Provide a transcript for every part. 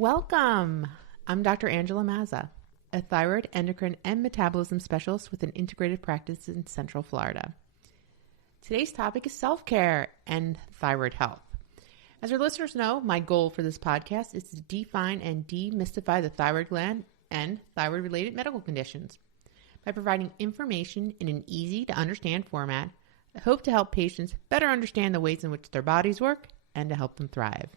Welcome. I'm Dr. Angela Mazza, a thyroid, endocrine, and metabolism specialist with an integrated practice in Central Florida. Today's topic is self-care and thyroid health. As our listeners know, my goal for this podcast is to define and demystify the thyroid gland and thyroid-related medical conditions. By providing information in an easy-to-understand format, I hope to help patients better understand the ways in which their bodies work and to help them thrive.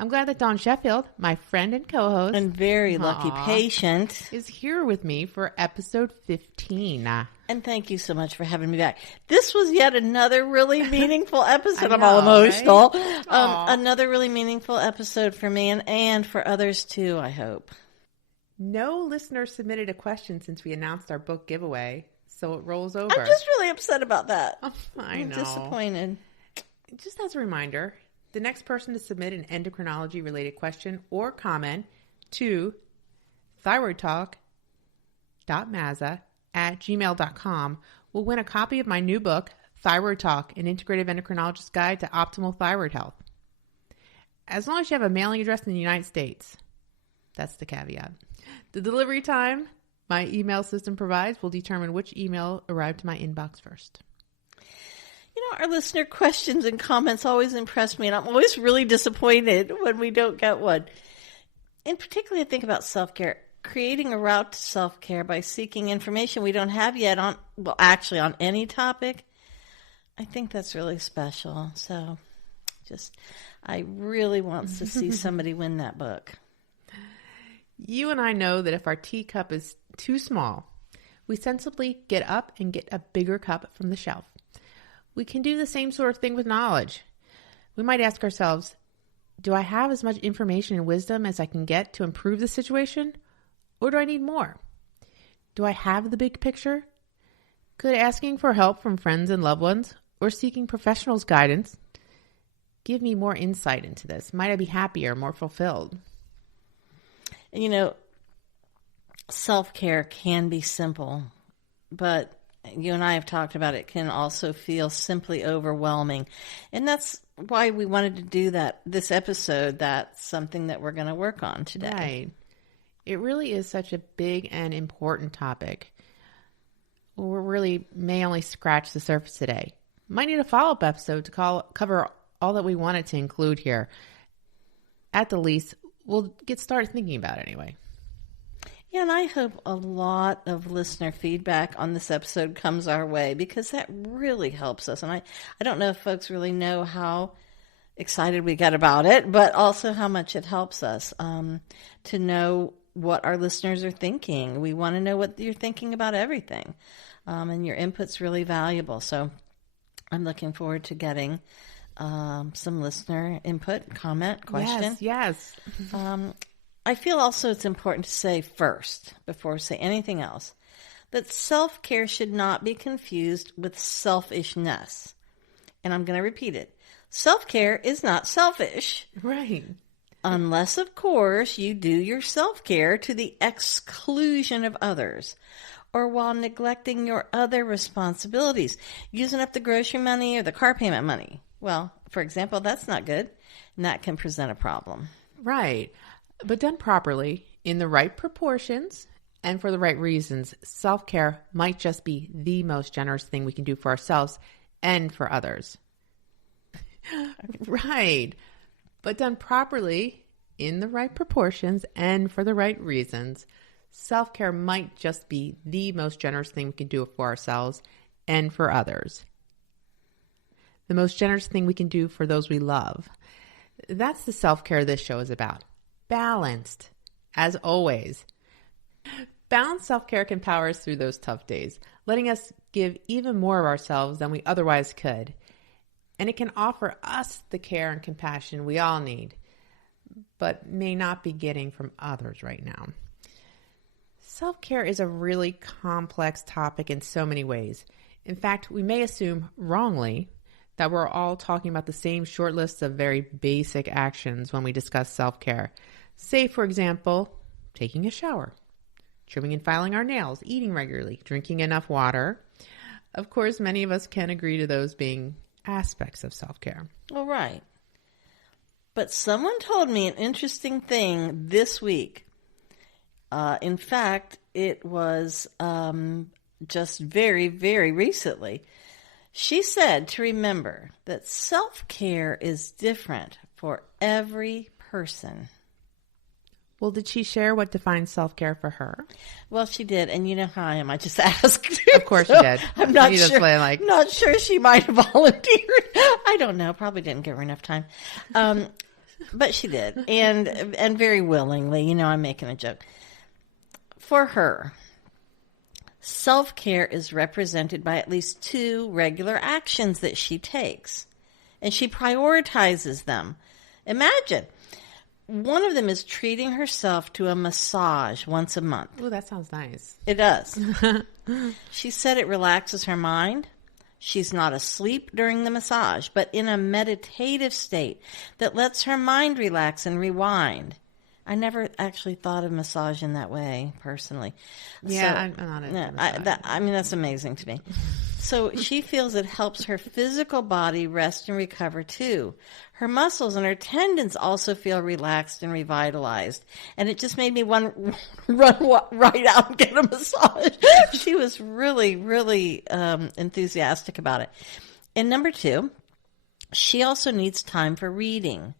I'm glad that Dawn Sheffield, my friend and co-host, and very lucky patient, is here with me for episode 15. And thank you so much for having me back. This was yet another really meaningful episode. I'm all know, emotional. Right? Another really meaningful episode for me and for others too, I hope. No listener submitted a question since we announced our book giveaway, so it rolls over. I'm just really upset about that. I'm disappointed. Just as a reminder, the next person to submit an endocrinology-related question or comment to thyroidtalk.mazza@gmail.com will win a copy of my new book, Thyroid Talk, an integrative endocrinologist guide to optimal thyroid health. As long as you have a mailing address in the United States. That's the caveat. The delivery time my email system provides will determine which email arrived to my inbox first. You know, our listener questions and comments always impress me, and I'm always really disappointed when we don't get one. In particular, I think about self-care. Creating a route to self-care by seeking information we don't have yet on any topic. I think that's really special. So I really want to see somebody win that book. You and I know that if our teacup is too small, we sensibly get up and get a bigger cup from the shelf. We can do the same sort of thing with knowledge. We might ask ourselves, do I have as much information and wisdom as I can get to improve the situation? Or do I need more? Do I have the big picture? Could asking for help from friends and loved ones or seeking professionals' guidance give me more insight into this? Might I be happier, more fulfilled? You know, self-care can be simple, but you and I have talked about it can also feel simply overwhelming. And that's why we wanted to do this episode. That's something that we're going to work on today. Right. It really is such a big and important topic. We really may only scratch the surface today. Might need a follow-up episode to cover all that we wanted to include here. At the least, we'll get started thinking about it anyway. Yeah, and I hope a lot of listener feedback on this episode comes our way because that really helps us. And I don't know if folks really know how excited we get about it, but also how much it helps us to know what our listeners are thinking. We want to know what you're thinking about everything. And your input's really valuable. So I'm looking forward to getting some listener input, comment, question. Yes. I feel also it's important to say first, before we say anything else, that self-care should not be confused with selfishness. And I'm going to repeat it. Self-care is not selfish. Right. Unless, of course, you do your self-care to the exclusion of others or while neglecting your other responsibilities, using up the grocery money or the car payment money. Well, for example, that's not good, and that can present a problem. Right. But done properly, in the right proportions, and for the right reasons, self-care might just be the most generous thing we can do for ourselves and for others. Right. But done properly, in the right proportions, and for the right reasons, self-care might just be the most generous thing we can do for ourselves and for others. The most generous thing we can do for those we love. That's the self-care this show is about. Balanced, as always. Balanced self-care can power us through those tough days, letting us give even more of ourselves than we otherwise could. And it can offer us the care and compassion we all need, but may not be getting from others right now. Self-care is a really complex topic in so many ways. In fact, we may assume wrongly that we're all talking about the same short list of very basic actions when we discuss self-care. Say, for example, taking a shower, trimming and filing our nails, eating regularly, drinking enough water. Of course, many of us can agree to those being aspects of self-care. Well, right. But someone told me an interesting thing this week. In fact, it was just very, very recently. She said to remember that self-care is different for every person. Well, did she share what defines self-care for her? Well, she did, and you know how I am. I just asked. Of course she did. I'm not You just sure. play like... Not sure she might have volunteered. I don't know. Probably didn't give her enough time, but she did, and very willingly. You know, I'm making a joke. For her, self-care is represented by at least 2 regular actions that she takes, and she prioritizes them. Imagine. One of them is treating herself to a massage once a month. Oh, that sounds nice. It does. She said it relaxes her mind. She's not asleep during the massage, but in a meditative state that lets her mind relax and rewind. I never actually thought of massage in that way, personally. Yeah, I'm not into massage. I mean, that's amazing to me. So she feels it helps her physical body rest and recover, too. Her muscles and her tendons also feel relaxed and revitalized. And it just made me want to run right out and get a massage. She was really, really enthusiastic about it. And number 2, she also needs time for reading.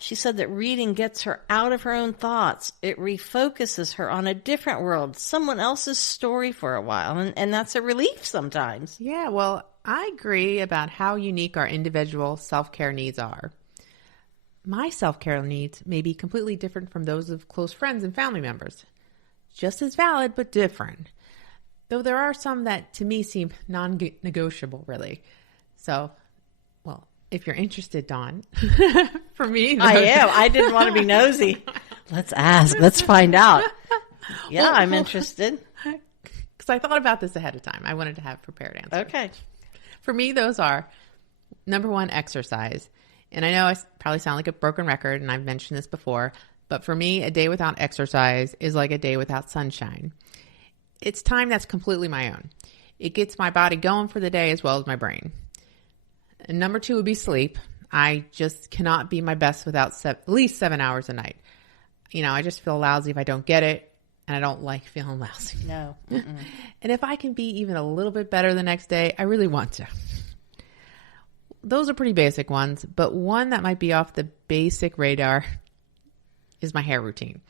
She said that reading gets her out of her own thoughts. It refocuses her on a different world, someone else's story for a while, and that's a relief sometimes. Yeah, well, I agree about how unique our individual self-care needs are. My self-care needs may be completely different from those of close friends and family members. Just as valid, but different. Though there are some that, to me, seem non-negotiable, really. So, well, if you're interested, Dawn, for me... I am. I didn't want to be nosy. Let's ask. Let's find out. Yeah, well, I'm interested. Because I thought about this ahead of time. I wanted to have prepared answers. Okay. For me, those are, number 1, exercise. And I know I probably sound like a broken record, and I've mentioned this before, but for me, a day without exercise is like a day without sunshine. It's time that's completely my own. It gets my body going for the day as well as my brain. And number 2 would be sleep. I just cannot be my best without at least 7 hours a night. You know, I just feel lousy if I don't get it, and I don't like feeling lousy. No. And if I can be even a little bit better the next day, I really want to. Those are pretty basic ones, but one that might be off the basic radar is my hair routine.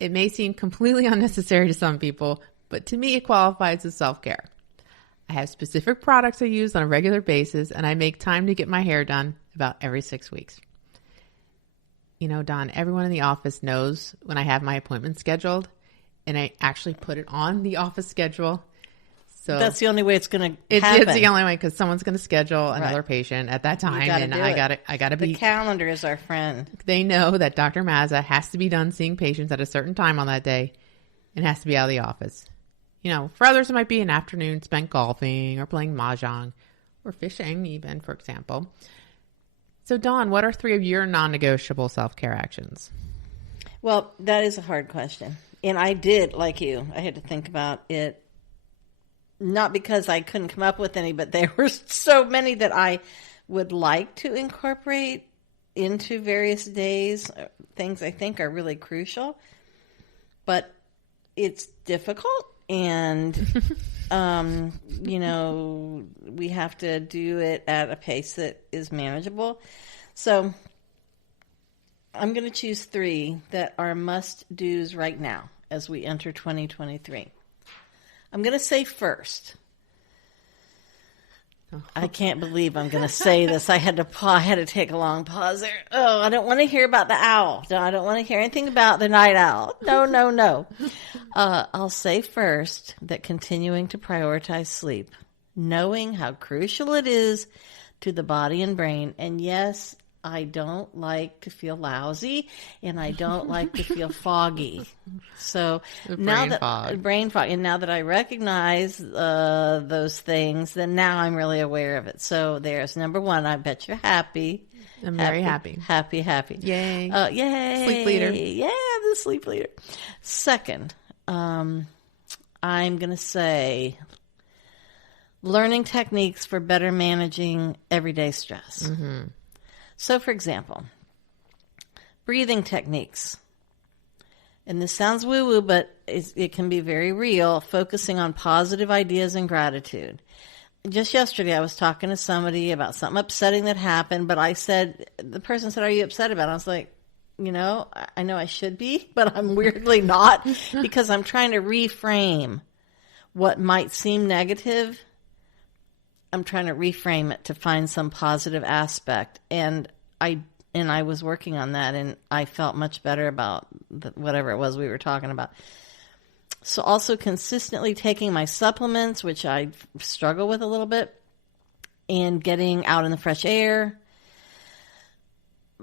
It may seem completely unnecessary to some people, but to me it qualifies as self-care. I have specific products I use on a regular basis, and I make time to get my hair done about every 6 weeks. You know, Dawn, everyone in the office knows when I have my appointment scheduled, and I actually put it on the office schedule. So that's the only way it's going to happen. It's the only way, because someone's going to schedule another patient at that time, and I got to be. The calendar is our friend. They know that Dr. Mazza has to be done seeing patients at a certain time on that day, and has to be out of the office. You know, for others, it might be an afternoon spent golfing or playing mahjong or fishing, even, for example. So, Dawn, what are 3 of your non-negotiable self-care actions? Well, that is a hard question. And I did, like you, I had to think about it. Not because I couldn't come up with any, but there were so many that I would like to incorporate into various days. Things I think are really crucial. But it's difficult. And, you know, we have to do it at a pace that is manageable. So I'm going to choose 3 that are must-dos right now as we enter 2023. I'm going to say first. I can't believe I'm going to say this. I had to take a long pause there. Oh, I don't want to hear about the owl. No, I don't want to hear anything about the night owl. No. I'll say first that continuing to prioritize sleep, knowing how crucial it is to the body and brain. And yes, I don't like to feel lousy, and I don't like to feel foggy. So brain fog. And now that I recognize those things, then now I'm really aware of it. So there's number 1. I bet you're happy. I'm very happy. Happy. Yay. Yay. Sleep leader. Yeah, the sleep leader. Second, I'm going to say learning techniques for better managing everyday stress. Mm-hmm. So, for example, Breathing techniques. And this sounds woo-woo, but it can be very real, focusing on positive ideas and gratitude. Just yesterday, I was talking to somebody about something upsetting that happened, but the person said, "Are you upset about it?" I was like, I know I should be, but I'm weirdly not, because I'm trying to reframe what might seem negative. I'm trying to reframe it to find some positive aspect. And I was working on that, and I felt much better about whatever it was we were talking about. So also consistently taking my supplements, which I struggle with a little bit, and getting out in the fresh air.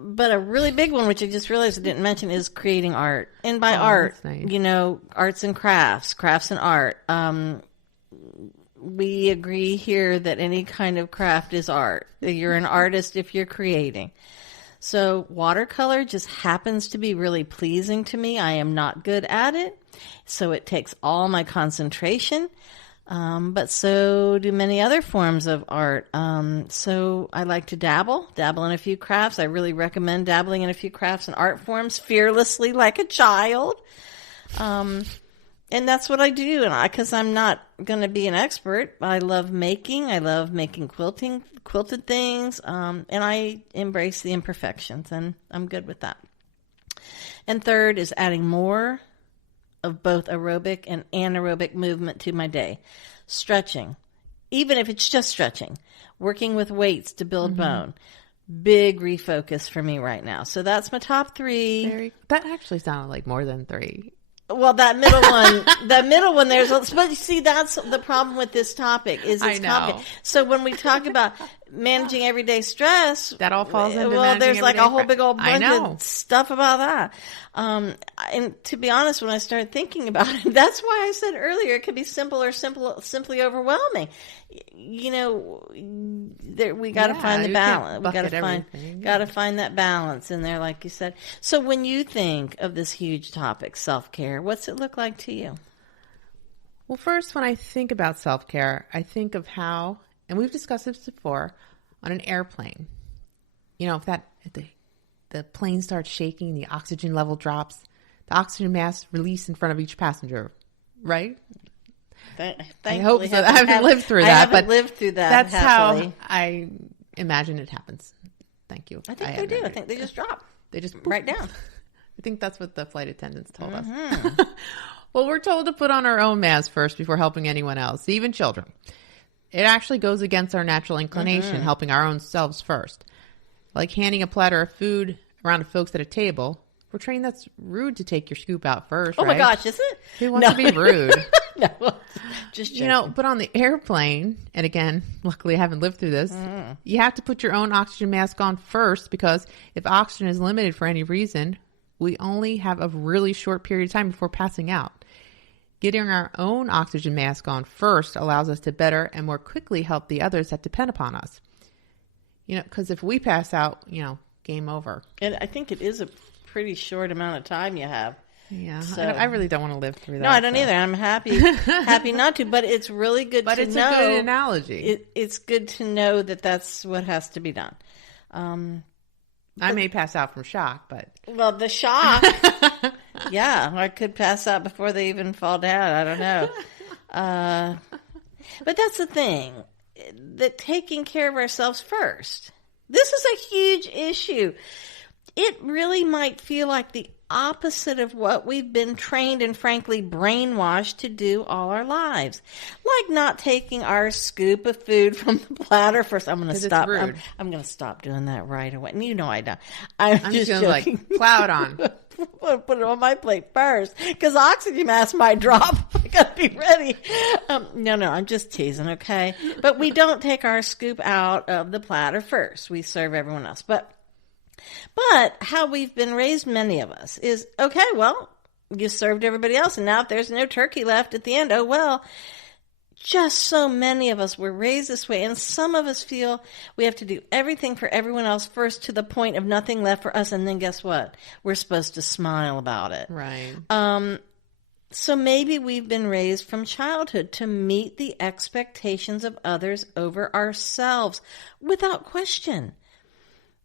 But a really big one, which I just realized I didn't mention, is creating art. And by art, nice. Arts and crafts and art. We agree here that any kind of craft is art. You're an artist if you're creating. So watercolor just happens to be really pleasing to me. I am not good at it, so it takes all my concentration. But so do many other forms of art. So I like to dabble in a few crafts. I really recommend dabbling in a few crafts and art forms fearlessly like a child. And that's what I do, because I'm not going to be an expert. I love making quilted things, and I embrace the imperfections, and I'm good with that. And third is adding more of both aerobic and anaerobic movement to my day. Stretching, even if it's just stretching, working with weights to build bone. Big refocus for me right now. So that's my top 3. That actually sounded like more than 3. Well, that middle one, but you see, that's the problem with this topic, is it's complicated. So when we talk about managing everyday stress, that all falls into there's like a whole big old bunch of stuff about that. And to be honest, when I started thinking about it, that's why I said earlier it could be simple or simply overwhelming. We got to find the balance. We got to find that balance in there, like you said. So when you think of this huge topic, self-care, what's it look like to you? Well, first, when I think about self-care, I think of how, and we've discussed this before, on an airplane. If the plane starts shaking, the oxygen level drops, the oxygen mask release in front of each passenger, right? I hope so. I haven't lived through that. That's how I imagine it happens. Thank you. I think they do. I think they just drop. They just right down. I think that's what the flight attendants told us. Well, we're told to put on our own mask first before helping anyone else, even children. It actually goes against our natural inclination, helping our own selves first. Like handing a platter of food around to folks at a table. We're trained that's rude to take your scoop out first, right? My gosh, is it? Who wants to be rude? No, just joking. But on the airplane, and again, luckily I haven't lived through this, you have to put your own oxygen mask on first, because if oxygen is limited for any reason, we only have a really short period of time before passing out. Getting our own oxygen mask on first allows us to better and more quickly help the others that depend upon us. Because if we pass out, game over. And I think it is a pretty short amount of time you have. Yeah, so, I really don't want to live through that. No, I don't either. I'm happy not to, but it's really good to know. But it's a good analogy. It's good to know that that's what has to be done. I may pass out from shock, but... Well, the shock... Yeah, I could pass out before they even fall down. I don't know. But that's the thing, that taking care of ourselves first. This is a huge issue. It really might feel like the opposite of what we've been trained and frankly brainwashed to do all our lives. Like not taking our scoop of food from the platter first. I'm going to stop. I'm going to stop doing that right away. And I don't. I'm just going to plow it on. Put it on my plate first, because oxygen mask might drop. I got to be ready. No, I'm just teasing, okay? But we don't take our scoop out of the platter first. We serve everyone else. But how we've been raised, many of us, is, okay, well, you served everybody else, and now if there's no turkey left at the end, oh, well. Just so many of us were raised this way, and some of us feel we have to do everything for everyone else first, to the point of nothing left for us, and then guess what? We're supposed to smile about it. Right. So maybe we've been raised from childhood to meet the expectations of others over ourselves without question.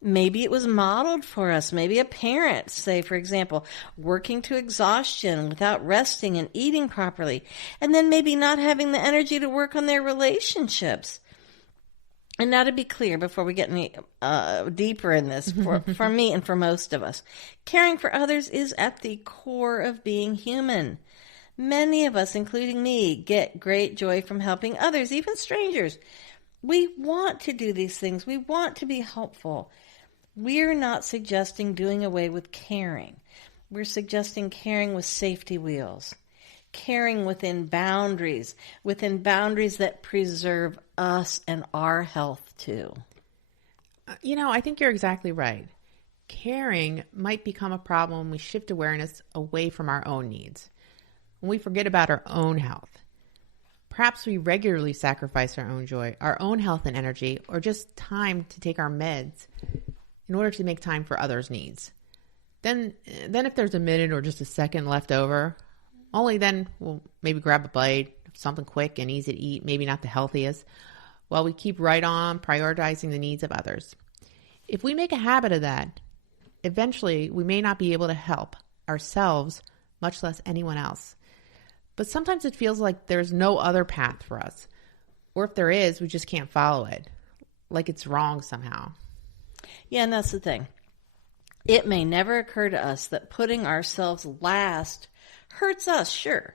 Maybe it was modeled for us. Maybe a parent, say, for example, working to exhaustion without resting and eating properly, and then maybe not having the energy to work on their relationships. And now to be clear, before we get any deeper in this, for me and for most of us, caring for others is at the core of being human. Many of us, including me, get great joy from helping others, even strangers. We want to do these things. We want to be helpful. We're not suggesting doing away with caring. We're suggesting caring with safety wheels, caring within boundaries that preserve us and our health too. I think you're exactly right. Caring might become a problem when we shift awareness away from our own needs, when we forget about our own health. Perhaps we regularly sacrifice our own joy, our own health and energy, or just time to take our meds in order to make time for others' needs. Then if there's a minute or just a second left over, only then we'll maybe grab a bite, something quick and easy to eat, maybe not the healthiest, while we keep right on prioritizing the needs of others. If we make a habit of that, eventually we may not be able to help ourselves, much less anyone else. But sometimes it feels like there's no other path for us. Or if there is, we just can't follow it. Like it's wrong somehow. Yeah, and that's the thing. It may never occur to us that putting ourselves last hurts us, sure.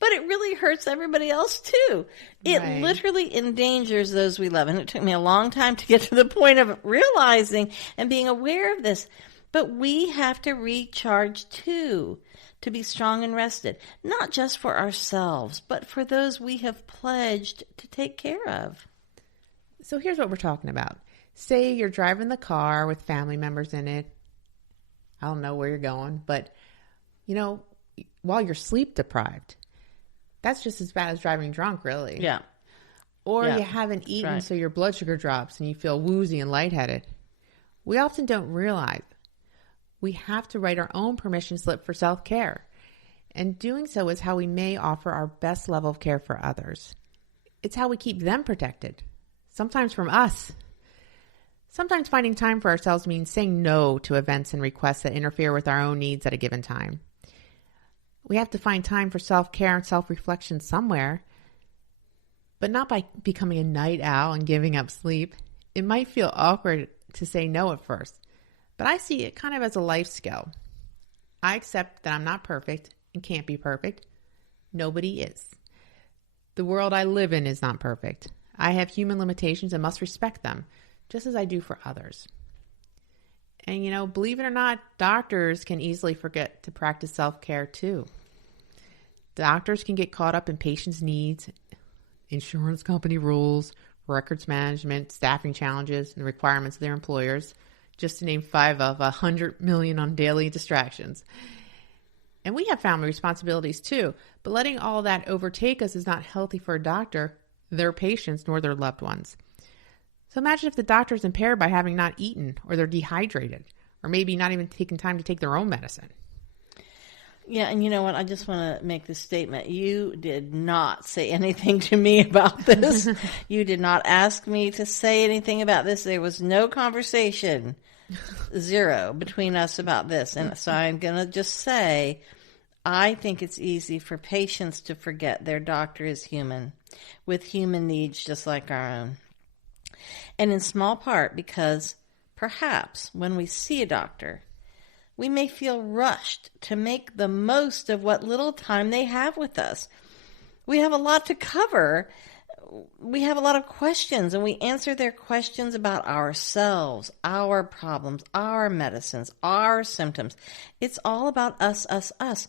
But it really hurts everybody else too. It literally endangers those we love. And it took me a long time to get to the point of realizing and being aware of this. But we have to recharge too, to be strong and rested, not just for ourselves, but for those we have pledged to take care of. So here's what we're talking about. Say you're driving the car with family members in it. I don't know where you're going, but, while you're sleep deprived, that's just as bad as driving drunk, really. Yeah. Or you haven't eaten, so your blood sugar drops and you feel woozy and lightheaded. We often don't realize we have to write our own permission slip for self-care. And doing so is how we may offer our best level of care for others. It's how we keep them protected, sometimes from us. Sometimes finding time for ourselves means saying no to events and requests that interfere with our own needs at a given time. We have to find time for self-care and self-reflection somewhere, but not by becoming a night owl and giving up sleep. It might feel awkward to say no at first, but I see it kind of as a life skill. I accept that I'm not perfect and can't be perfect. Nobody is. The world I live in is not perfect. I have human limitations and must respect them, just as I do for others. And, believe it or not, doctors can easily forget to practice self-care too. Doctors can get caught up in patients' needs, insurance company rules, records management, staffing challenges, and requirements of their employers, just to name 5 of 100 million on daily distractions. And we have family responsibilities too, but letting all that overtake us is not healthy for a doctor, their patients, nor their loved ones. So imagine if the doctor is impaired by having not eaten, or they're dehydrated, or maybe not even taking time to take their own medicine. Yeah, and you know what? I just want to make this statement. You did not say anything to me about this. You did not ask me to say anything about this. There was no conversation, zero, between us about this. And so I'm going to just say, I think it's easy for patients to forget their doctor is human, with human needs just like our own. And in small part because perhaps when we see a doctor, we may feel rushed to make the most of what little time they have with us. We have a lot to cover. We have a lot of questions, and we answer their questions about ourselves, our problems, our medicines, our symptoms. It's all about us, us, us.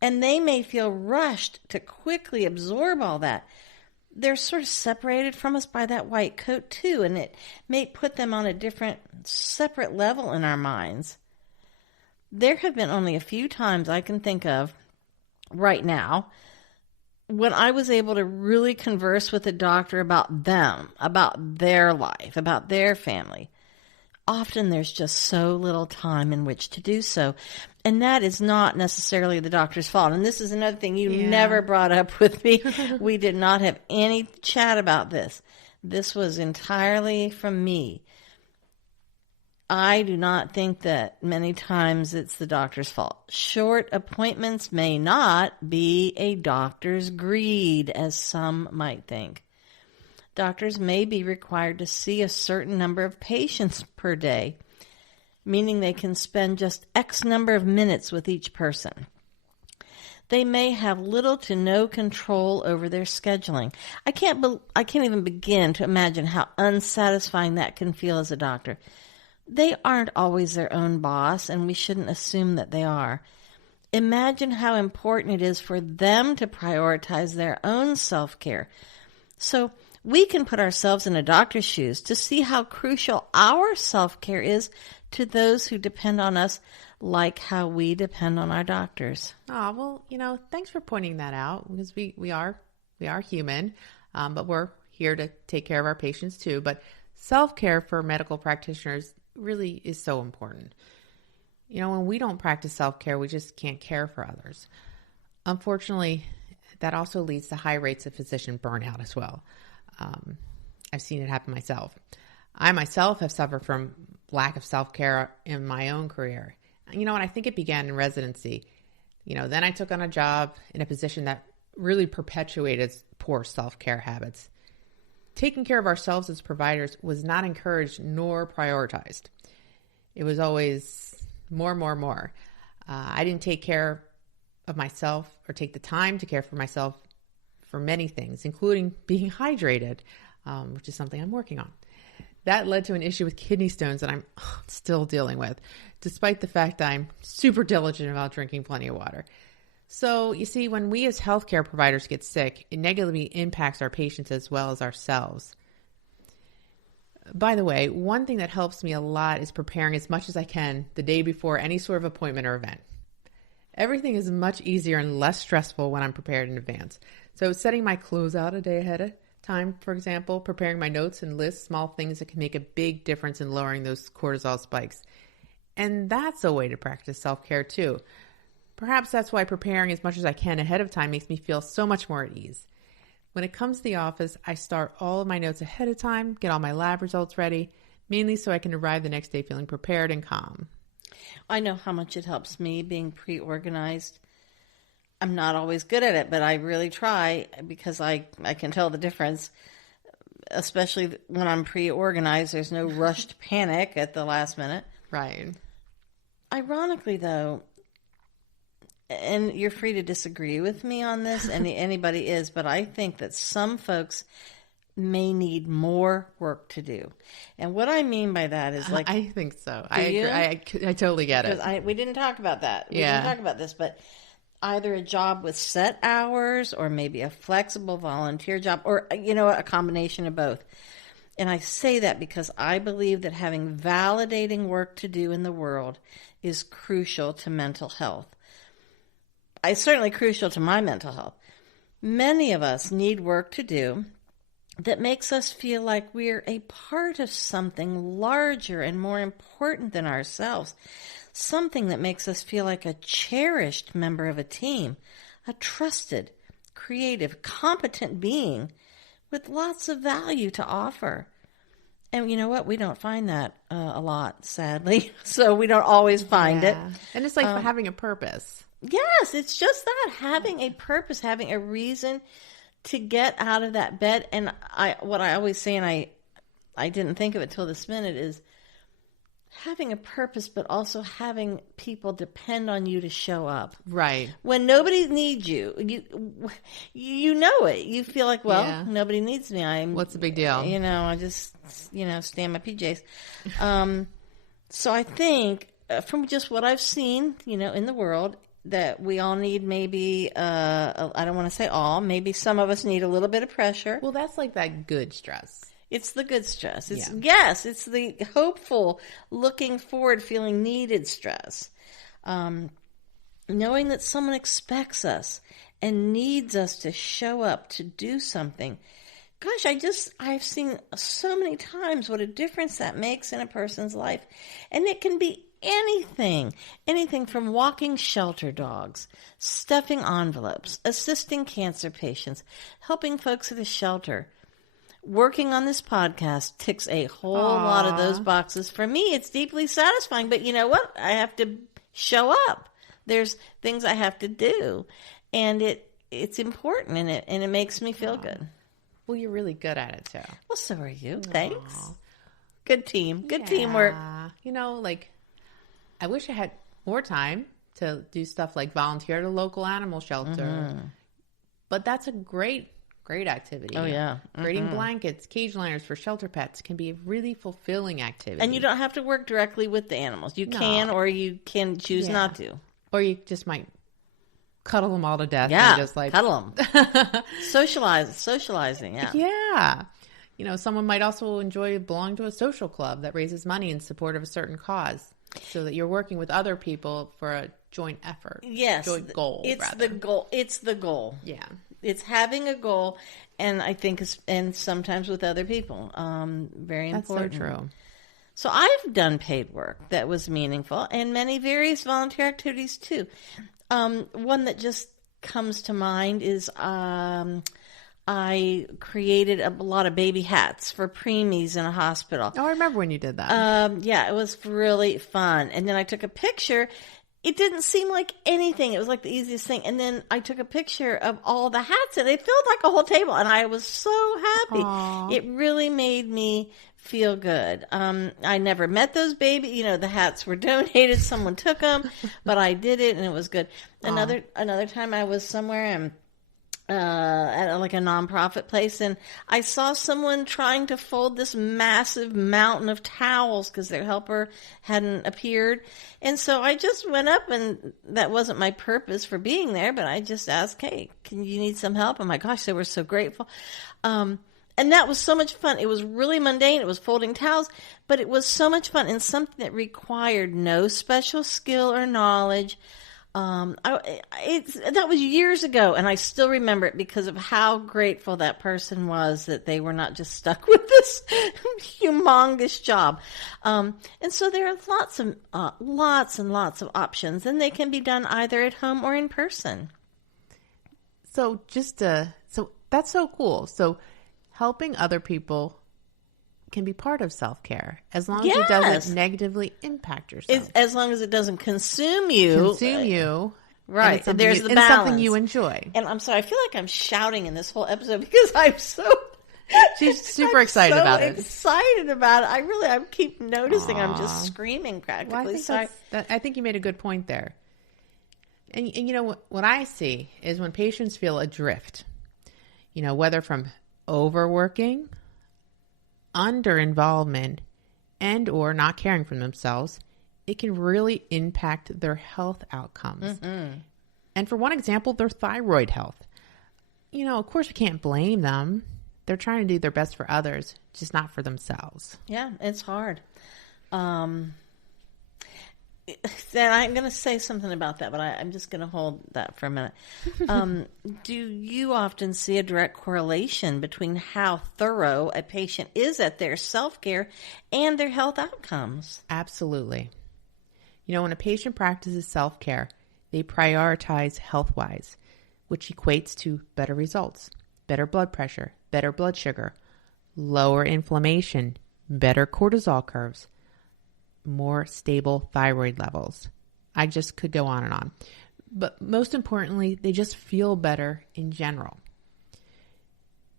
And they may feel rushed to quickly absorb all that. They're sort of separated from us by that white coat too, and it may put them on a different, separate level in our minds. There have been only a few times I can think of right now when I was able to really converse with a doctor about them, about their life, about their family. Often there's just so little time in which to do so. And that is not necessarily the doctor's fault. And this is another thing you never brought up with me. We did not have any chat about this. This was entirely from me. I do not think that many times it's the doctor's fault. Short appointments may not be a doctor's greed, as some might think. Doctors may be required to see a certain number of patients per day, meaning they can spend just X number of minutes with each person. They may have little to no control over their scheduling. I can't even begin to imagine how unsatisfying that can feel as a doctor. They aren't always their own boss, and we shouldn't assume that they are. Imagine how important it is for them to prioritize their own self-care. So we can put ourselves in a doctor's shoes to see how crucial our self-care is to those who depend on us, like how we depend on our doctors. Oh, well, thanks for pointing that out, because we are human, but we're here to take care of our patients too. But self-care for medical practitioners really is so important. When we don't practice self-care, we just can't care for others. Unfortunately, that also leads to high rates of physician burnout as well. I've seen it happen myself. I myself have suffered from lack of self-care in my own career. And I think it began in residency. Then I took on a job in a position that really perpetuated poor self-care habits. Taking care of ourselves as providers was not encouraged nor prioritized. It was always more. I didn't take care of myself or take the time to care for myself for many things, including being hydrated, which is something I'm working on. That led to an issue with kidney stones that I'm still dealing with, despite the fact that I'm super diligent about drinking plenty of water. So you see, when we as healthcare providers get sick, it negatively impacts our patients as well as ourselves. By the way, one thing that helps me a lot is preparing as much as I can the day before any sort of appointment or event. Everything is much easier and less stressful when I'm prepared in advance. So setting my clothes out a day ahead of time, for example, preparing my notes and lists small things that can make a big difference in lowering those cortisol spikes. And that's a way to practice self-care too. Perhaps that's why preparing as much as I can ahead of time makes me feel so much more at ease. When it comes to the office, I start all of my notes ahead of time, get all my lab results ready, mainly so I can arrive the next day feeling prepared and calm. I know how much it helps me being pre-organized. I'm not always good at it, but I really try because I can tell the difference, especially when I'm pre-organized. There's no rushed panic at the last minute. Right. Ironically, though, and you're free to disagree with me on this, anybody is, but I think that some folks may need more work to do. And what I mean by that is like... I think so. I agree. I totally get it. We didn't talk about that. We didn't talk about this, but either a job with set hours or maybe a flexible volunteer job or, a combination of both. And I say that because I believe that having validating work to do in the world is crucial to mental health. It's certainly crucial to my mental health. Many of us need work to do that makes us feel like we're a part of something larger and more important than ourselves. Something that makes us feel like a cherished member of a team, a trusted, creative, competent being with lots of value to offer. And you know what? We don't find that a lot, sadly. So we don't always find it. And it's like having a purpose. Yes, it's just that, having a purpose, having a reason to get out of that bed. And what I always say, and I didn't think of it till this minute, is having a purpose, but also having people depend on you to show up. Right. When nobody needs you, you know it. You feel like, nobody needs me. What's the big deal? I just, stay in my PJs. So I think from just what I've seen, in the world, that we all need maybe, I don't want to say all, maybe some of us need a little bit of pressure. Well, that's like that good stress. It's the good stress. Yes, it's the hopeful, looking forward, feeling needed stress. Knowing that someone expects us and needs us to show up to do something. Gosh, I've seen so many times what a difference that makes in a person's life. And it can be anything from walking shelter dogs, stuffing envelopes, assisting cancer patients, helping folks at a shelter, working on this podcast ticks a whole lot of those boxes. For me, it's deeply satisfying, but you know what? I have to show up. There's things I have to do, and it's important, and it makes me feel good. Well, you're really good at it, too. Well, so are you. Thanks. Good team. Good teamwork. You know, like, I wish I had more time to do stuff like volunteer at a local animal shelter. But that's a great activity. Oh, yeah. Creating blankets, cage liners for shelter pets can be a really fulfilling activity. And you don't have to work directly with the animals. You can, or you can choose not to. Or you just might cuddle them all to death. Yeah, and just like cuddle them. Socializing, yeah. Yeah. You know, someone might also enjoy belonging to a social club that raises money in support of a certain cause, so that you're working with other people for a joint effort. Yes. Joint goal, the goal. It's the goal. Yeah. It's having a goal, and I think, and sometimes with other people. Very important. That's so true. So I've done paid work that was meaningful, and many various volunteer activities too. One that just comes to mind is I created a lot of baby hats for preemies in a hospital. Oh, I remember when you did that. Yeah, it was really fun. And then I took a picture. It didn't seem like anything. It was like the easiest thing. And then I took a picture of all the hats, and they filled like a whole table. And I was so happy. Aww. It really made me feel good. I never met those babies. You know, the hats were donated. Someone took them, but I did it, and it was good. Another time I was somewhere and at like a nonprofit place, and I saw someone trying to fold this massive mountain of towels because their helper hadn't appeared. And so I just went up, and that wasn't my purpose for being there, but I just asked, hey, you need some help? Oh my gosh, they were so grateful. And that was so much fun. It was really mundane. It was folding towels, but it was so much fun, and something that required no special skill or knowledge. That was years ago, and I still remember it because of how grateful that person was that they were not just stuck with this humongous job. And so there are lots and lots of options, and they can be done either at home or in person. So so that's so cool. So helping other people can be part of self-care as long as it doesn't negatively impact yourself. As long as it doesn't consume you. Right. There's the balance. Something you enjoy. And I'm sorry, I feel like I'm shouting in this whole episode because I'm so... She's super excited about it. Excited about it. I keep noticing I'm just screaming practically. Well, I think you made a good point there. And you know, what I see is when patients feel adrift, you know, whether from overworking, under-involvement, and or not caring for themselves, it can really impact their health outcomes. And for one example, their thyroid health. You know, of course, we can't blame them. They're trying to do their best for others, just not for themselves. Yeah, it's hard. Then I'm going to say something about that, but I'm just going to hold that for a minute. Do you often see a direct correlation between how thorough a patient is at their self-care and their health outcomes? Absolutely. You know, when a patient practices self-care, they prioritize health-wise, which equates to better results, better blood pressure, better blood sugar, lower inflammation, better cortisol curves, more stable thyroid levels. I just could go on and on. But most importantly, they just feel better in general.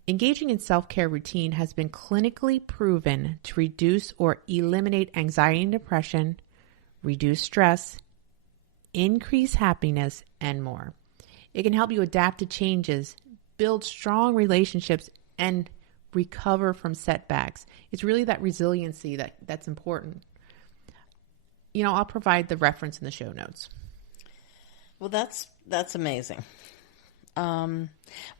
Engaging in self-care routine has been clinically proven to reduce or eliminate anxiety and depression, reduce stress, increase happiness, and more. It can help you adapt to changes, build strong relationships, and recover from setbacks. It's really that resiliency that's important. You know, I'll provide the reference in the show notes. Well, that's amazing. Well,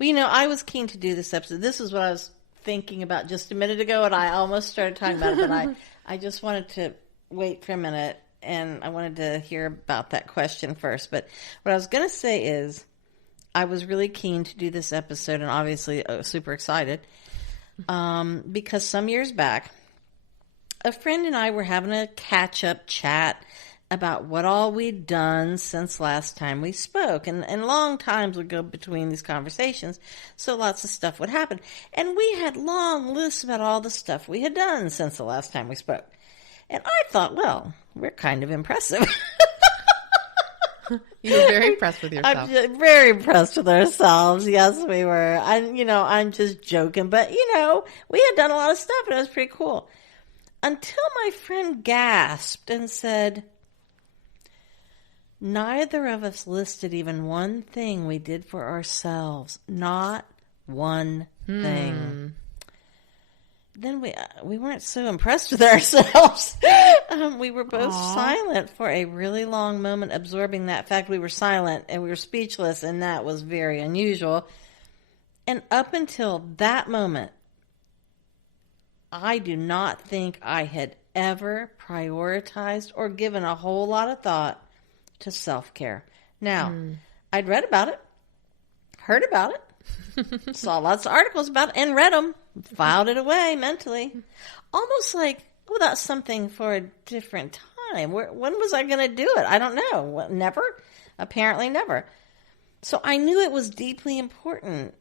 you know, I was keen to do this episode. This is what I was thinking about just a minute ago, and I almost started talking about it, but I just wanted to wait for a minute, and I wanted to hear about that question first. But what I was going to say is I was really keen to do this episode, and obviously super excited, because some years back, a friend and I were having a catch-up chat about what all we'd done since last time we spoke. And long times would go between these conversations, so lots of stuff would happen. And we had long lists about all the stuff we had done since the last time we spoke. And I thought, well, we're kind of impressive. You were very impressed with yourself. I'm just very impressed with ourselves. Yes, we were. I'm just joking. But, we had done a lot of stuff, and it was pretty cool. Until my friend gasped and said, neither of us listed even one thing we did for ourselves. Not one thing. Then we weren't so impressed with ourselves. We were both silent for a really long moment, absorbing that fact. We were silent and we were speechless, and that was very unusual. And up until that moment, I do not think I had ever prioritized or given a whole lot of thought to self-care. Now, I'd read about it, heard about it, saw lots of articles about it, and read them, filed it away mentally. Almost like, that's something for a different time. When was I going to do it? I don't know. Never? Apparently never. So I knew it was deeply important.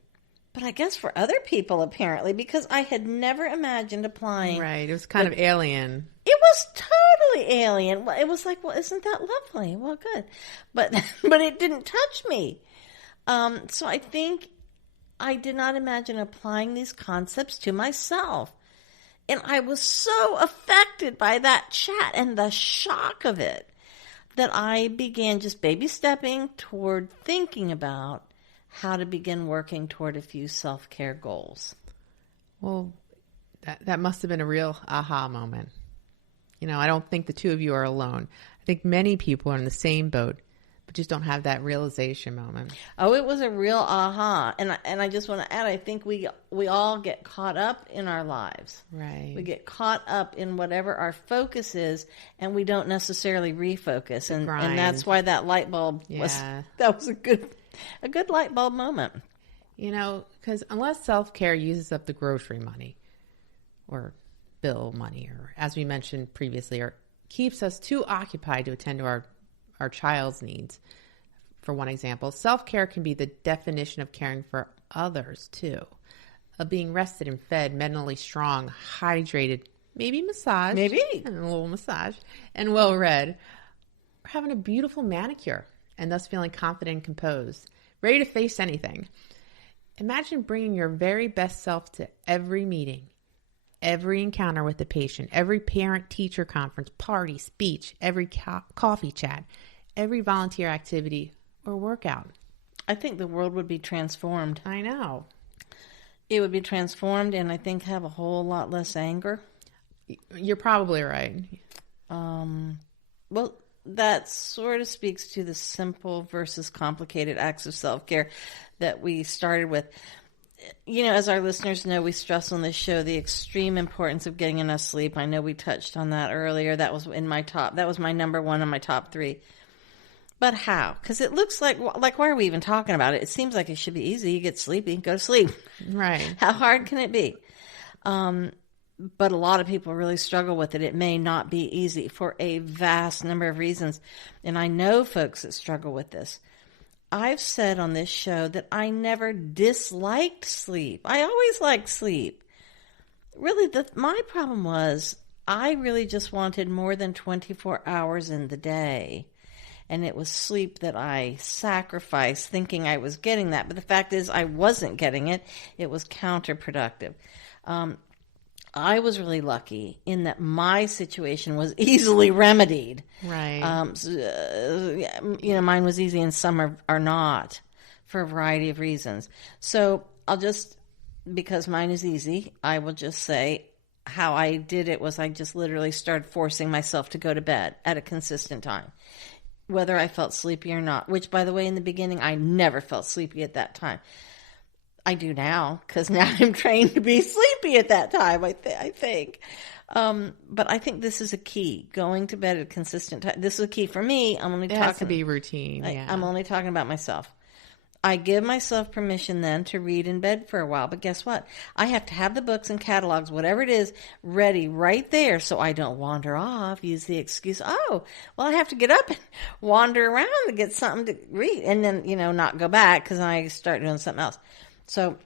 But I guess for other people, apparently, because I had never imagined applying. Right. It was kind of alien. It was totally alien. It was like, isn't that lovely? Well, good. But it didn't touch me. So I think I did not imagine applying these concepts to myself. And I was so affected by that chat and the shock of it that I began just baby stepping toward thinking about how to begin working toward a few self-care goals. Well, that must have been a real aha moment. I don't think the two of you are alone. I think many people are in the same boat, but just don't have that realization moment. Oh, it was a real aha. And I just want to add, I think we all get caught up in our lives. Right. We get caught up in whatever our focus is, and we don't necessarily refocus. And that's why that light bulb was a good light bulb moment. Because unless self-care uses up the grocery money or bill money, or as we mentioned previously, or keeps us too occupied to attend to our child's needs, for one example, self-care can be the definition of caring for others too, of being rested and fed, mentally strong, hydrated, maybe massaged, and a little massage, and well-read, or having a beautiful manicure, and thus feeling confident and composed, ready to face anything. Imagine bringing your very best self to every meeting, every encounter with the patient, every parent-teacher conference, party, speech, every coffee chat, every volunteer activity or workout. I think the world would be transformed. I know. It would be transformed, and I think have a whole lot less anger. You're probably right. Well, that sort of speaks to the simple versus complicated acts of self-care that we started with. As our listeners know, we stress on this show the extreme importance of getting enough sleep. I know we touched on that earlier. That was that was my number one on my top 3. But how? Because it looks like why are we even talking about it? It seems like it should be easy. You get sleepy, go to sleep. Right. How hard can it be? But a lot of people really struggle with it. It may not be easy for a vast number of reasons. And I know folks that struggle with this. I've said on this show that I never disliked sleep. I always liked sleep. Really, my problem was I really just wanted more than 24 hours in the day. And it was sleep that I sacrificed thinking I was getting that. But the fact is I wasn't getting it. It was counterproductive. I was really lucky in that my situation was easily remedied. Right. Mine was easy and some are not for a variety of reasons. So because mine is easy, I will just say how I did it was I just literally started forcing myself to go to bed at a consistent time, whether I felt sleepy or not, which, by the way, in the beginning, I never felt sleepy at that time. I do now, because now I'm trained to be sleepy at that time, I think. But I think this is a key, going to bed at a consistent time. This is a key for me. It has to be routine. I'm only talking about myself. I give myself permission then to read in bed for a while. But guess what? I have to have the books and catalogs, whatever it is, ready right there so I don't wander off, use the excuse, oh, well, I have to get up and wander around to get something to read. And then, not go back because I start doing something else. So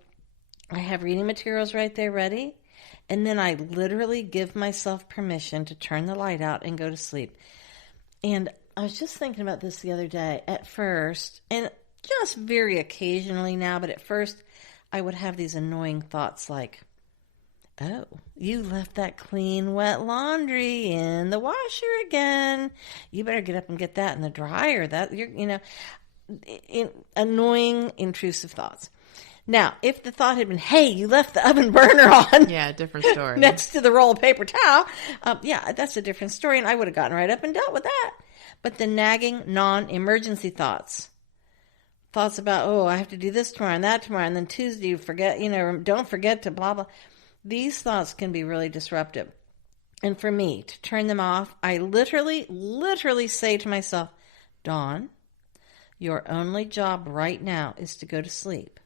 I have reading materials right there ready. And then I literally give myself permission to turn the light out and go to sleep. And I was just thinking about this the other day. At first, and just very occasionally now, but at first I would have these annoying thoughts like, oh, you left that clean, wet laundry in the washer again. You better get up and get that in the dryer. That annoying, intrusive thoughts. Now, if the thought had been, hey, you left the oven burner on. Yeah, different story. Next to the roll of paper towel. That's a different story. And I would have gotten right up and dealt with that. But the nagging, non-emergency thoughts about, oh, I have to do this tomorrow and that tomorrow, and then Tuesday you forget, don't forget to blah, blah. These thoughts can be really disruptive. And for me, to turn them off, I literally say to myself, Dawn, your only job right now is to go to sleep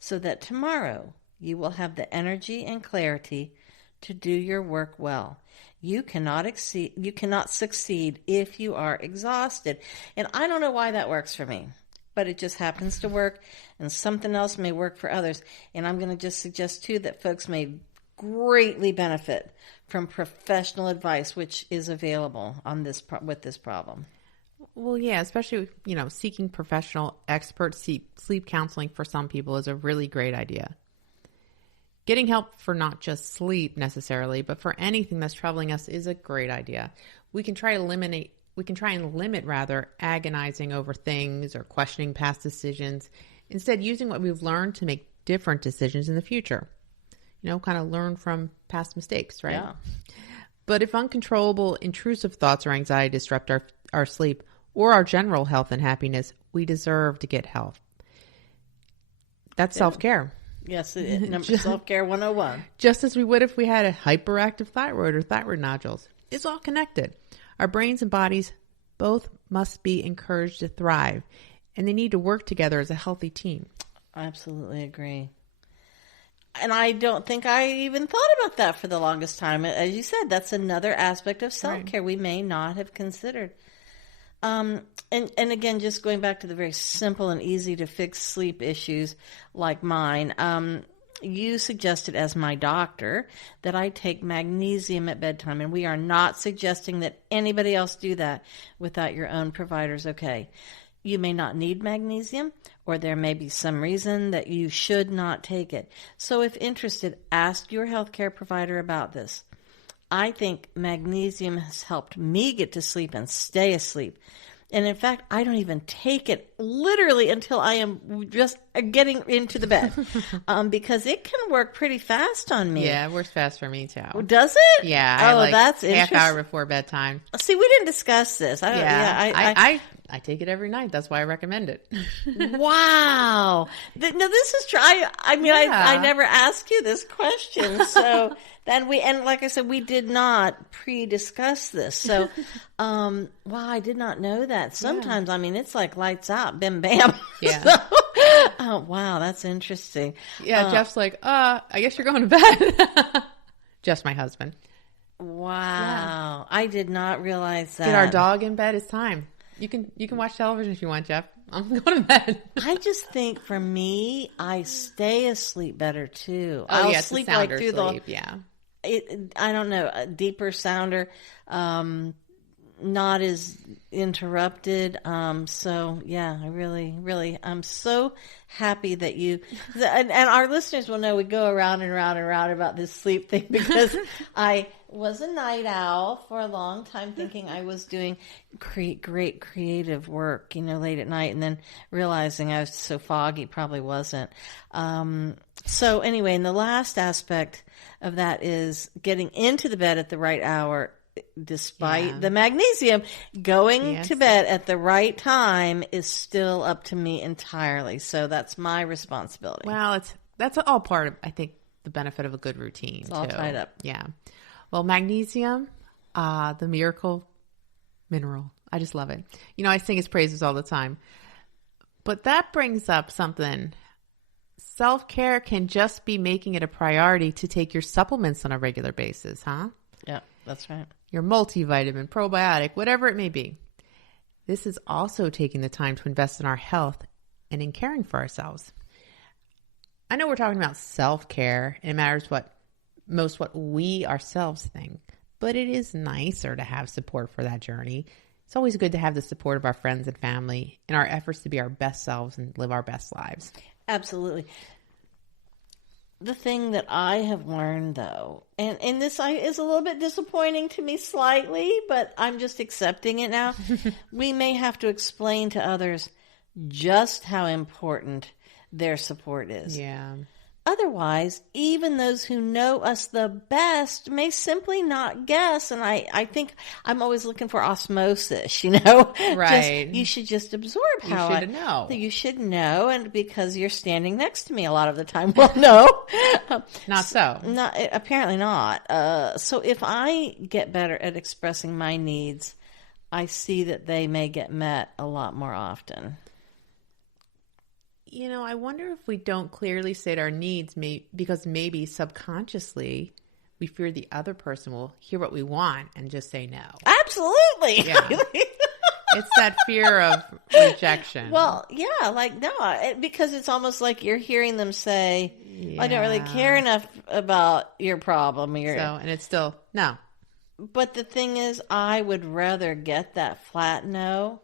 so that tomorrow you will have the energy and clarity to do your work well. You cannot succeed if you are exhausted. And I don't know why that works for me, but it just happens to work, and something else may work for others. And I'm going to just suggest, too, that folks may greatly benefit from professional advice, which is available on with this problem. Well, yeah, especially, seeking professional expert sleep counseling for some people is a really great idea. Getting help for not just sleep necessarily, but for anything that's troubling us is a great idea. We can try and limit agonizing over things or questioning past decisions, instead using what we've learned to make different decisions in the future. Kind of learn from past mistakes, right? Yeah. But if uncontrollable, intrusive thoughts or anxiety disrupt our sleep or our general health and happiness, we deserve to get help. That's self-care. Yes, self-care 101. Just as we would if we had a hyperactive thyroid or thyroid nodules. It's all connected. Our brains and bodies both must be encouraged to thrive, and they need to work together as a healthy team. I absolutely agree. And I don't think I even thought about that for the longest time. As you said, that's another aspect of self-care we may not have considered. And again, just going back to the very simple and easy to fix sleep issues like mine, you suggested as my doctor that I take magnesium at bedtime, and we are not suggesting that anybody else do that without your own provider's okay. You may not need magnesium, or there may be some reason that you should not take it. So if interested, ask your healthcare provider about this. I think magnesium has helped me get to sleep and stay asleep. And in fact, I don't even take it literally until I am just getting into the bed because it can work pretty fast on me. Yeah, it works fast for me too. Does it? Yeah. That's half interesting. Hour before bedtime. See, we didn't discuss this. I take it every night. That's why I recommend it. Wow. No, this is true. I never asked you this question. So then and like I said, we did not pre-discuss this. So, wow, I did not know that. Sometimes, it's like lights out, bim, bam. Yeah. Oh, wow, that's interesting. Yeah, Jeff's like, I guess you're going to bed. Jeff's my husband. Wow. Yeah. I did not realize that. Get our dog in bed. It's time. You can watch television if you want, Jeff. I'm going to bed. I just think for me, I stay asleep better too. Oh, I'll sleep like through sleep, yeah. I don't know, a deeper sounder, not as interrupted. So yeah, I really, I'm so happy that you, and our listeners will know we go around and around and around about this sleep thing because I was a night owl for a long time thinking I was doing great creative work, late at night, and then realizing I was so foggy, probably wasn't. So anyway, and the last aspect of that is getting into the bed at the right hour, despite the magnesium. Going to bed at the right time is still up to me entirely. So that's my responsibility. Well, that's all part of, I think, the benefit of a good routine. It's all tied up. Yeah. Well, magnesium, the miracle mineral. I just love it. I sing its praises all the time. But that brings up something. Self-care can just be making it a priority to take your supplements on a regular basis, huh? Yeah, that's right. Your multivitamin, probiotic, whatever it may be. This is also taking the time to invest in our health and in caring for ourselves. I know we're talking about self-care. It matters what we ourselves think, but it is nicer to have support for that journey. It's always good to have the support of our friends and family in our efforts to be our best selves and live our best lives. Absolutely. The thing that I have learned, though, and this is a little bit disappointing to me slightly, but I'm just accepting it now. We may have to explain to others just how important their support is. Yeah. Otherwise, even those who know us the best may simply not guess. And I think I'm always looking for osmosis, Right. You should just absorb how you should know. You should know. And because you're standing next to me a lot of the time, well, no. Not so. Apparently not. So if I get better at expressing my needs, I see that they may get met a lot more often. I wonder if we don't clearly state our needs because maybe subconsciously we fear the other person will hear what we want and just say no. Absolutely. Yeah. It's that fear of rejection. Well, yeah, because it's almost like you're hearing them say, I don't really care enough about your problem. And it's still no. But the thing is, I would rather get that flat no.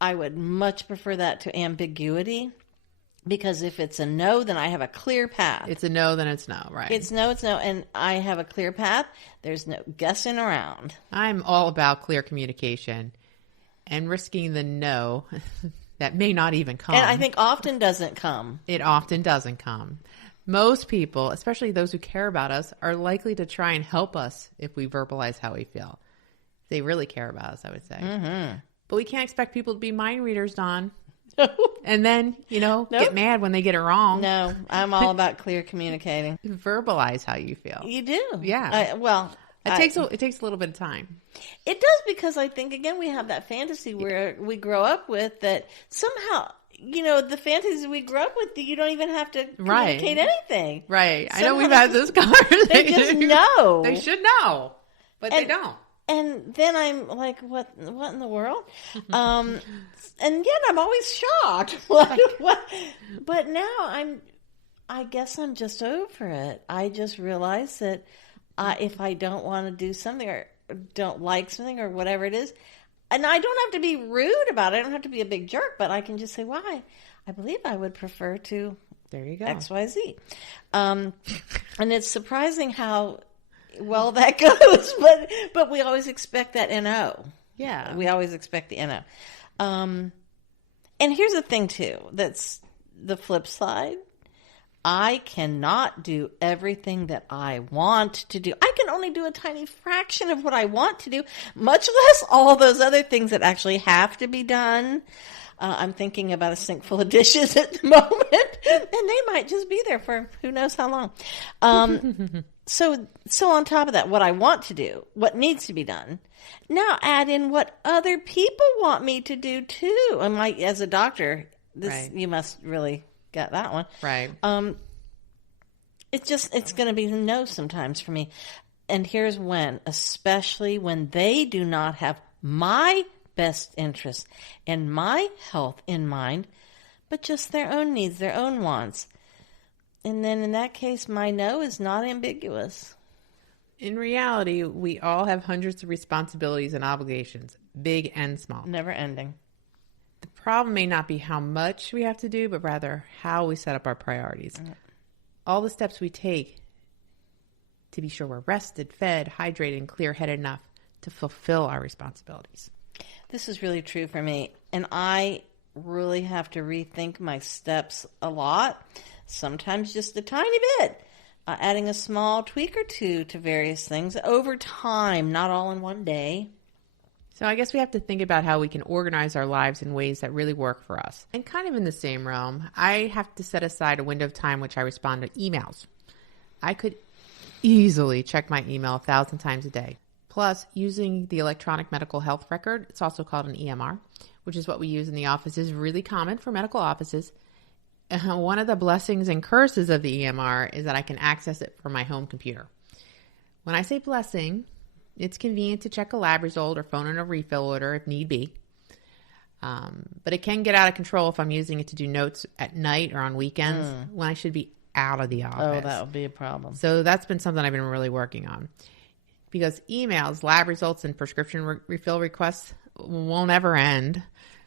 I would much prefer that to ambiguity. Because if it's a no, then I have a clear path. It's a no, then it's no, right? It's no, and I have a clear path. There's no guessing around. I'm all about clear communication and risking the no that may not even come. And I think often doesn't come. It often doesn't come. Most people, especially those who care about us, are likely to try and help us if we verbalize how we feel. They really care about us, I would say. Mm-hmm. But we can't expect people to be mind readers, Dawn. And then, get mad when they get it wrong. No, I'm all about clear communicating. Verbalize how you feel. You do. Yeah. It takes a little bit of time. It does, because I think, again, we have that fantasy where we grow up with that somehow, the fantasies we grew up with, you don't even have to communicate anything. Right. Somehow I know we've had this conversation. They just know. They should know, but they don't. And then I'm like, what in the world? And yet I'm always shocked. What? But now I guess I'm just over it. I just realize that if I don't want to do something or don't like something or whatever it is, and I don't have to be rude about it. I don't have to be a big jerk, but I can just say, why? I believe I would prefer to there you go. X, Y, Z. And it's surprising how well that goes, but we always expect that NO. Yeah. We always expect the NO. And here's the thing too, that's the flip side. I cannot do everything that I want to do. I can only do a tiny fraction of what I want to do, much less all those other things that actually have to be done. I'm thinking about a sink full of dishes at the moment, and they might just be there for who knows how long. So on top of that, what I want to do, what needs to be done, now add in what other people want me to do too. And as a doctor, you must really get that one. Right. It's going to be no sometimes for me. And here's when, especially when they do not have my best interests and my health in mind, but just their own needs, their own wants. And then in that case, my no is not ambiguous. In reality, we all have hundreds of responsibilities and obligations, big and small. Never ending. The problem may not be how much we have to do, but rather how we set up our priorities. All the steps we take to be sure we're rested, fed, hydrated, and clear-headed enough to fulfill our responsibilities. This is really true for me. And I really have to rethink my steps a lot. Sometimes just a tiny bit. Adding a small tweak or two to various things over time, not all in one day. So I guess we have to think about how we can organize our lives in ways that really work for us. And kind of in the same realm, I have to set aside a window of time which I respond to emails. I could easily check my email 1,000 times a day. Plus, using the electronic medical health record, it's also called an EMR, which is what we use in the office, is really common for medical offices. One of the blessings and curses of the EMR is that I can access it from my home computer. When I say blessing, it's convenient to check a lab result or phone in a refill order if need be. But it can get out of control if I'm using it to do notes at night or on weekends when I should be out of the office. Oh, that would be a problem. So that's been something I've been really working on. Because emails, lab results, and prescription refill requests won't ever end.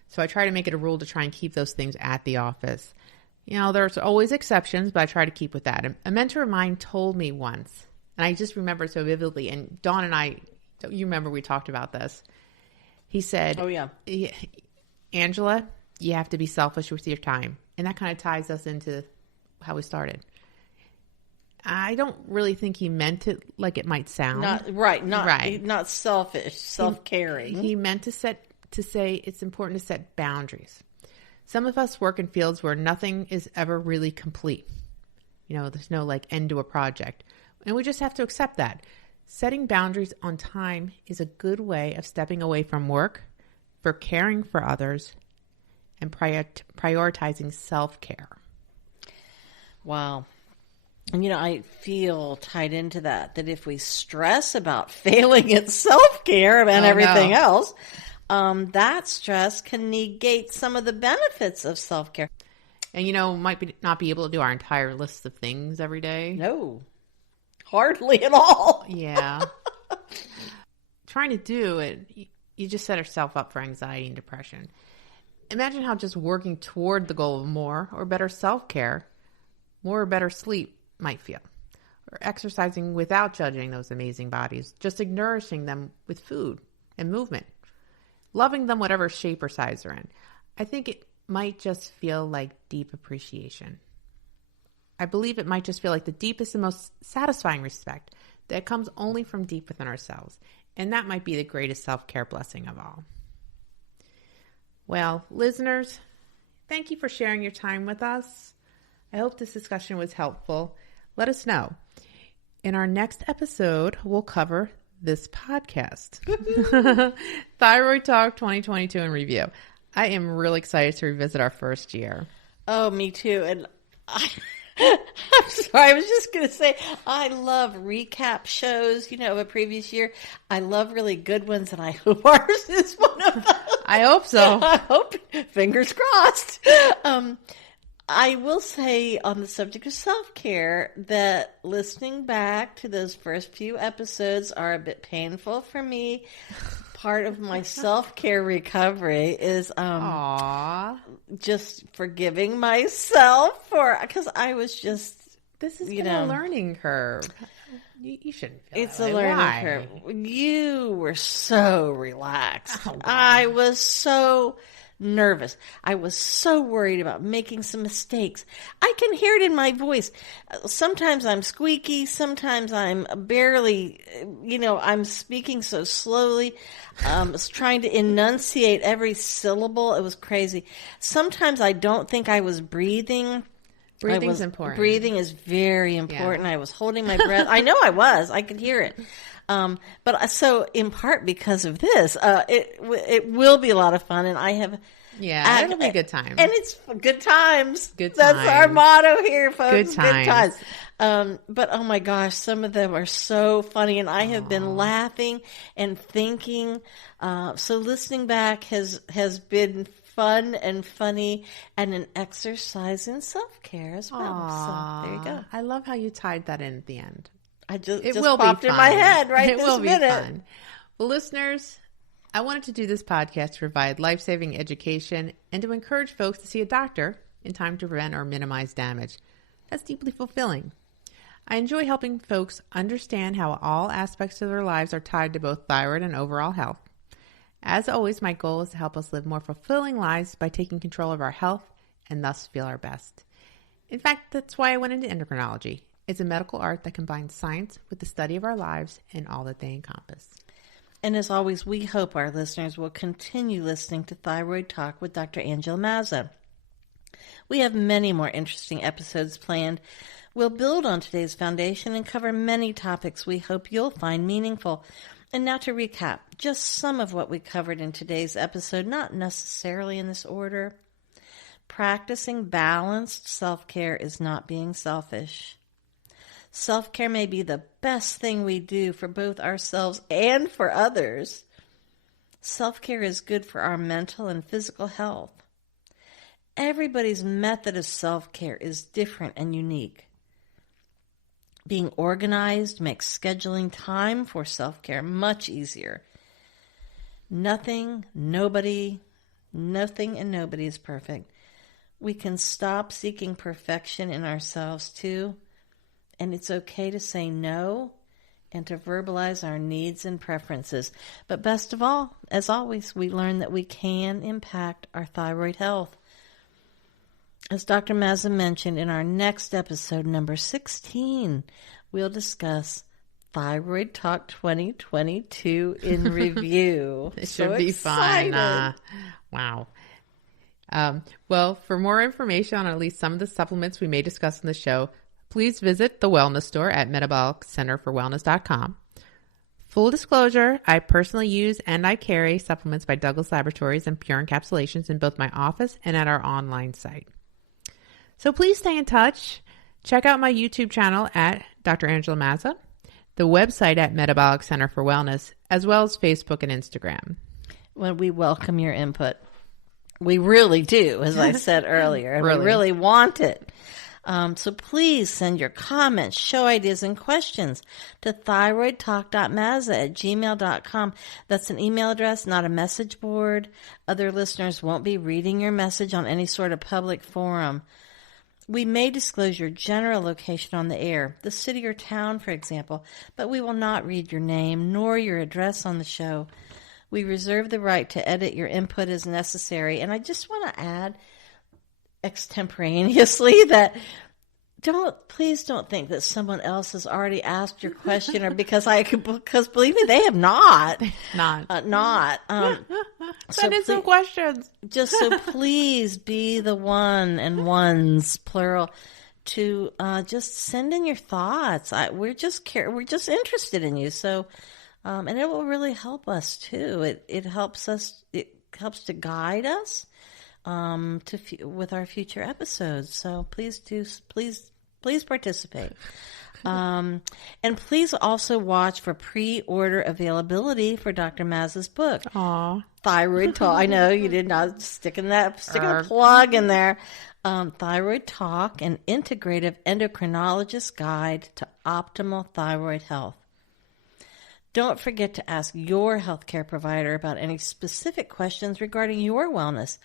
So I try to make it a rule to try and keep those things at the office. You know, there's always exceptions, but I try to keep with that. A mentor of mine told me once, and I just remember it so vividly, and Dawn and I, you remember we talked about this. He said, "Oh, yeah. Angela, you have to be selfish with your time." And that kind of ties us into how we started. I don't really think he meant it like it might sound. Not selfish, self-caring. He meant to say it's important to set boundaries. Some of us work in fields where nothing is ever really complete. You know, there's no like end to a project. And we just have to accept that. Setting boundaries on time is a good way of stepping away from work, for caring for others, and prioritizing self-care. Wow. And, you know, I feel tied into that if we stress about failing at self-care and everything else, that stress can negate some of the benefits of self-care. And, you know, not be able to do our entire list of things every day. No, hardly at all. Yeah. Trying to do it, you just set yourself up for anxiety and depression. Imagine how just working toward the goal of more or better self-care, more or better sleep might feel. Or exercising without judging those amazing bodies, just nourishing them with food and movement. Loving them whatever shape or size they're in. I think it might just feel like deep appreciation. I believe it might just feel like the deepest and most satisfying respect that comes only from deep within ourselves. And that might be the greatest self-care blessing of all. Well, listeners, thank you for sharing your time with us. I hope this discussion was helpful. Let us know. In our next episode, we'll cover this podcast. Thyroid Talk 2022 in review. I am really excited to revisit our first year. Oh, me too. And I'm sorry, I was just going to say, I love recap shows, you know, of a previous year. I love really good ones, and I hope ours is one of them. I hope so. I hope, fingers crossed. I will say on the subject of self-care that listening back to those first few episodes are a bit painful for me. Part of my self-care recovery is just forgiving myself because I was just, this is a learning curve. You shouldn't feel it's that a way. learning Why? curve. You were so relaxed. Oh, wow. I was so nervous. I was so worried about making some mistakes. I can hear it in my voice. Sometimes I'm squeaky. Sometimes I'm barely, I'm speaking so slowly. I was trying to enunciate every syllable. It was crazy. Sometimes I don't think I was breathing. Breathing's important. Breathing is very important. Yeah. I was holding my breath. I know I was. I could hear it. But so in part because of this, it will be a lot of fun, and I have. Yeah, it'll be a good time. And it's good times. Good times. That's our motto here, folks. Good times. But oh my gosh, some of them are so funny, and I have been laughing and thinking. So listening back has been fun and funny, and an exercise in self-care as well. Aww. So there you go. I love how you tied that in at the end. It just will popped be in fun. my head right it this will minute. Be fun. Well, listeners, I wanted to do this podcast to provide life-saving education and to encourage folks to see a doctor in time to prevent or minimize damage. That's deeply fulfilling. I enjoy helping folks understand how all aspects of their lives are tied to both thyroid and overall health. As always, my goal is to help us live more fulfilling lives by taking control of our health and thus feel our best. In fact, that's why I went into endocrinology. It's a medical art that combines science with the study of our lives and all that they encompass. And as always, we hope our listeners will continue listening to Thyroid Talk with Dr. Angela Mazza. We have many more interesting episodes planned. We'll build on today's foundation and cover many topics we hope you'll find meaningful. And now to recap, just some of what we covered in today's episode, not necessarily in this order. Practicing balanced self-care is not being selfish. Self-care may be the best thing we do for both ourselves and for others. Self-care is good for our mental and physical health. Everybody's method of self-care is different and unique. Being organized makes scheduling time for self-care much easier. Nothing and nobody is perfect. We can stop seeking perfection in ourselves too, and it's okay to say no and to verbalize our needs and preferences. But best of all, as always, we learn that we can impact our thyroid health. As Dr. Mazza mentioned, in our next episode, number 16, we'll discuss Thyroid Talk 2022 in review. It should be fun. Wow. Well, for more information on at least some of the supplements we may discuss in the show, please visit the wellness store at metaboliccenterforwellness.com. Full disclosure, I personally use and I carry supplements by Douglas Laboratories and Pure Encapsulations in both my office and at our online site. So please stay in touch. Check out my YouTube channel at Dr. Angela Mazza, the website at Metabolic Center for Wellness, as well as Facebook and Instagram. Well, we welcome your input. We really do, as I said earlier, and we really want it. So please send your comments, show ideas, and questions to thyroidtalk.mazza@gmail.com. That's an email address, not a message board. Other listeners won't be reading your message on any sort of public forum. We may disclose your general location on the air, the city or town, for example, but we will not read your name nor your address on the show. We reserve the right to edit your input as necessary. And I just want to add extemporaneously that please don't think that someone else has already asked your question, or because believe me, they have not. Send in some questions. Just so please be the one and ones, plural, to just send in your thoughts. We're just interested in you. So, and it will really help us too. It helps us. It helps to guide us with our future episodes. So please participate. And please also watch for pre-order availability for Dr. Mazza's book. Aww. Thyroid Talk. I know you did not sticking a plug in there. Thyroid Talk, an integrative endocrinologist guide to optimal thyroid health. Don't forget to ask your healthcare provider about any specific questions regarding your wellness.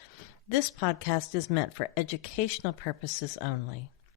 This podcast is meant for educational purposes only.